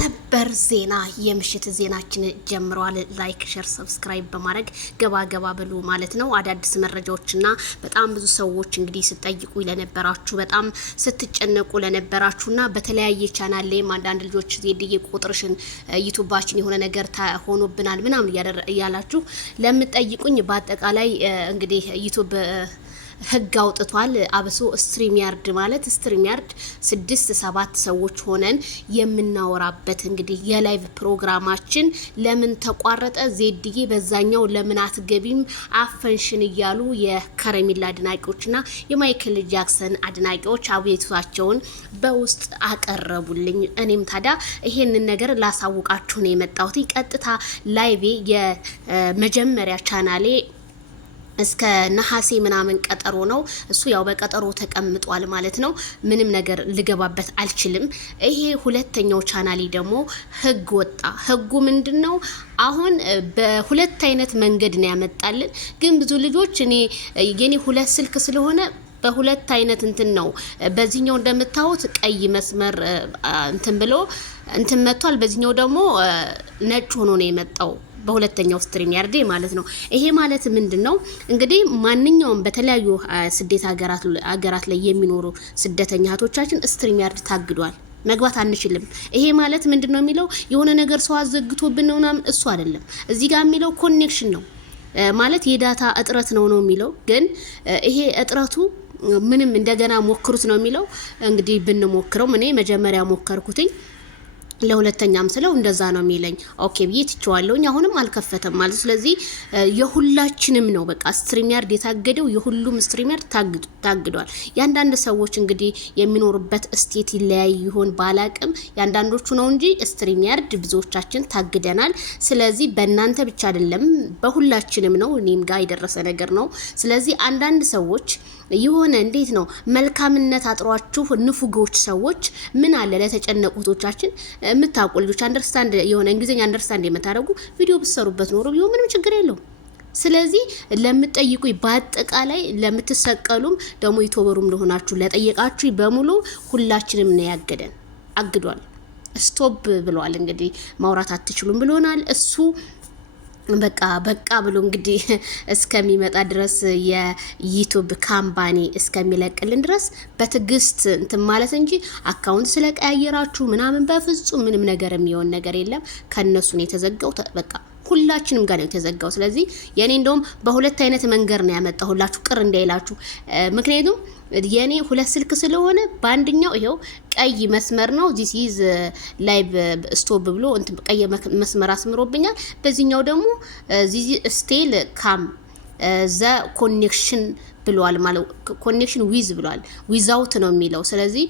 ሰበር ዜና የምሽት ዜናችን ጀምሯል። ላይክ ሼር ሰብስክራይብ በማድረግ ገባ በሉ ማለት ነው። አዳዲስ መረጃዎችና በጣም ብዙ ሰዎች እንግዲህ ስጠይቁ ለነበራችሁ በጣም ስትጨነቁ ለነበራችሁና በተለያየ ቻናል ላይ አንዳንድ ልጆች ዜድዬ ቁጥርሽን ዩቲዩባችን የሆነ ነገር ሆኖብናል ምናምን እያላችሁ ለምትጠይቁኝ በአጠቃላይ እንግዲህ ዩቲዩብ ህግ አውጥቷል። አብሶ ስትሪሚያርድ ማለት ስትሪሚያርድ 6-7 ሰዎች ሆነን የምናወራበት እንግዲህ የላይቭ ፕሮግራማችን ለምን ተቋረጠ፣ ዜድዬ በዛኛው ለምን አትገቢም አፈንሽን እያሉ የከረሚላ አድናቂዎችና የማይክል ጃክሰን አድናቂዎች አቤቱታቸውን በውስጥ አቀረቡልኝ። እኔም ታዲያ ይሄንን ነገር ላሳውቃችሁ ነው የመጣሁት። ቀጥታ ላይቬ የመጀመሪያ ቻናሌ እስከ ነሐሴ ምናምን ቀጠሮ ነው። እሱ ያው በቀጠሮ ተቀምጧል ማለት ነው። ምንም ነገር ልገባበት አልችልም። ይሄ ሁለተኛው ቻናሌ ደግሞ ህግ ወጣ። ህጉ ምንድነው? አሁን በሁለት አይነት መንገድ ነው ያመጣልን። ግን ብዙ ልጆች የኔ ሁለት ስልክ ስለሆነ በሁለት አይነት እንትን ነው። በዚህኛው እንደምታዩት ቀይ መስመር እንትን ብሎ እንትን መጥቷል። በዚህኛው ደግሞ ነጭ ሆኖ ነው የመጣው በሁለተኛው ስትሪም ያርዴ ማለት ነው። ይሄ ማለት ምንድነው? እንግዲህ ማንኛውም በተለያዩ ስደት ሀገራት ላይ የሚኖሩ ስደተኛ እህቶቻችን ስትሪም ያርድ ታግዷል፣ መግባት አንችልም። ይሄ ማለት ምንድነው የሚለው የሆነ ነገር ሰው አዘግቶብን ነው ምናምን፣ እሱ አይደለም። እዚህ ጋር የሚለው ኮኔክሽን ነው ማለት የዳታ እጥረት ነው የሚለው። ግን ይሄ እጥረቱ ምንም እንደገና ሞክሩት ነው የሚለው። እንግዲህ ብንሞክረው እኔ መጀመሪያ ሞከርኩትኝ ለሁለተኛም ስለው እንደዛ ነው የሚለኝ። ኦኬ ብዬ ትቼዋለሁኝ። አሁንም አልከፈተም ማለት። ስለዚህ የሁላችንም ነው በቃ ስትሪሚያርድ የታገደው፣ የሁሉም ስትሪሚያርድ ታግዷል። ያንዳንድ ሰዎች እንግዲህ የሚኖሩበት ስቴት ይለያይ ይሆን ባላቅም ያንዳንዶቹ ነው እንጂ ስትሪሚያርድ ብዙዎቻችን ታግደናል። ስለዚህ በእናንተ ብቻ አይደለም በሁላችንም ነው። እኔም ጋር የደረሰ ነገር ነው። ስለዚህ አንዳንድ ሰዎች የሆነ እንዴት ነው መልካምነት አጥሯችሁ ንፉጎች ሰዎች ምን አለ ለተጨነቁቶቻችን የምታውቁ ልጆች አንደርስታንድ የሆነ እንግሊዝኛ አንደርስታንድ የምታደርጉ ቪዲዮ ብትሰሩበት ኖሮ ቢሆን ምንም ችግር የለውም። ስለዚህ ለምትጠይቁኝ በአጠቃላይ ለምትሰቀሉም ደግሞ ዩቲዩበሩም ለሆናችሁ ለጠየቃችሁ በሙሉ ሁላችንም ነው ያገደን፣ አግዷል። ስቶፕ ብሏል። እንግዲህ ማውራት አትችሉም ብሎናል እሱ በቃ ብሎ እንግዲህ እስከሚመጣ ድረስ የዩቲዩብ ካምፓኒ እስከሚለቅልን ድረስ በትግስት እንትን ማለት እንጂ አካውንት ስለቀያየራችሁ ምናምን በፍጹም ምንም ነገር የሚሆን ነገር የለም። ከነሱ ነው የተዘጋው። በቃ ሁላችንም ጋር ነው የተዘጋው። ስለዚህ የኔ እንደውም በሁለት አይነት መንገድ ነው ያመጣሁላችሁ ቅር እንዳይላችሁ። ምክንያቱም የኔ ሁለት ስልክ ስለሆነ በአንደኛው ይሄው ቀይ መስመር ነው ዚስ ኢዝ ላይቭ ስቶፕ ብሎ እንትን ቀይ መስመር አስምሮብኛል። በዚህኛው ደግሞ ዚስ ስቴል ካም ዘ ኮኔክሽን ብሏል ማለት ኮኔክሽን ዊዝ ብሏል። ዊዛውት ነው የሚለው። ስለዚህ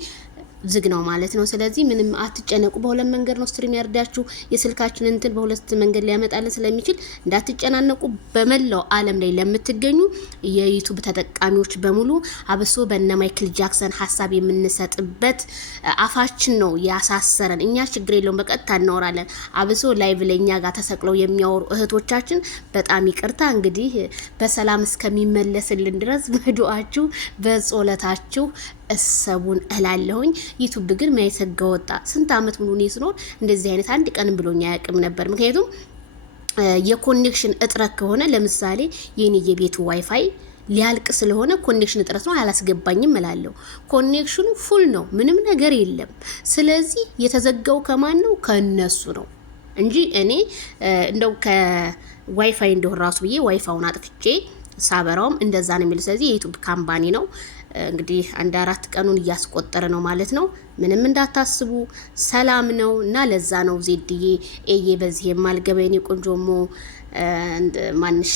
ዝግ ነው ማለት ነው። ስለዚህ ምንም አትጨነቁ። በሁለት መንገድ ነው ስትሪም ያርዳችሁ። የስልካችን እንትን በሁለት መንገድ ሊያመጣልን ስለሚችል እንዳትጨናነቁ። በመላው ዓለም ላይ ለምትገኙ የዩቲዩብ ተጠቃሚዎች በሙሉ አብሶ በእነ ማይክል ጃክሰን ሀሳብ የምንሰጥበት አፋችን ነው ያሳሰረን። እኛ ችግር የለውም በቀጥታ እናወራለን። አብሶ ላይቭ ላይ እኛ ጋር ተሰቅለው የሚያወሩ እህቶቻችን በጣም ይቅርታ እንግዲህ በሰላም እስከሚመለስልን ድረስ በዱአችሁ በጾለታችሁ እሰቡን እላለሁኝ። ዩቲዩብ ግን ማይሰጋ ወጣ። ስንት አመት ሙሉ ነው ስኖር እንደዚህ አይነት አንድ ቀን ብሎኛ ያቅም ነበር። ምክንያቱም የኮኔክሽን እጥረት ከሆነ ለምሳሌ የኔ የቤቱ ዋይፋይ ሊያልቅ ስለሆነ ኮኔክሽን እጥረት ነው አላስገባኝም እላለሁ። ኮኔክሽኑ ፉል ነው፣ ምንም ነገር የለም። ስለዚህ የተዘጋው ከማን ነው? ከነሱ ነው እንጂ እኔ እንደው ከዋይፋይ እንደው ራሱ ብዬ ዋይፋውን አጥፍቼ ሳበራውም እንደዛ ነው የሚል። ስለዚህ የዩቲዩብ ካምፓኒ ነው እንግዲህ 1-4 ቀኑን እያስቆጠረ ነው ማለት ነው። ምንም እንዳታስቡ ሰላም ነው። እና ለዛ ነው ዜድዬ ኤዬ በዚህ የማልገበው የኔ ቆንጆሞ ማንሽ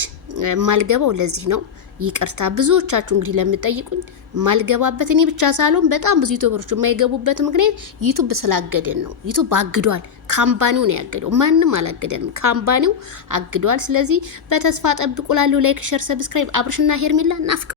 የማልገበው ለዚህ ነው። ይቅርታ ብዙዎቻችሁ እንግዲህ ለምትጠይቁኝ ማልገባበት እኔ ብቻ ሳልሆን በጣም ብዙ ዩቲዩበሮች የማይገቡበት ምክንያት ዩቲዩብ ስላገደን ነው። ዩቲዩብ አግዷል። ካምፓኒው ነው ያገደው፣ ማንም አላገደንም። ካምፓኒው አግዷል። ስለዚህ በተስፋ ጠብቁላለሁ። ላይክ ሼር ሰብስክራይብ አብርሽና ሄርሜላ ናፍቅ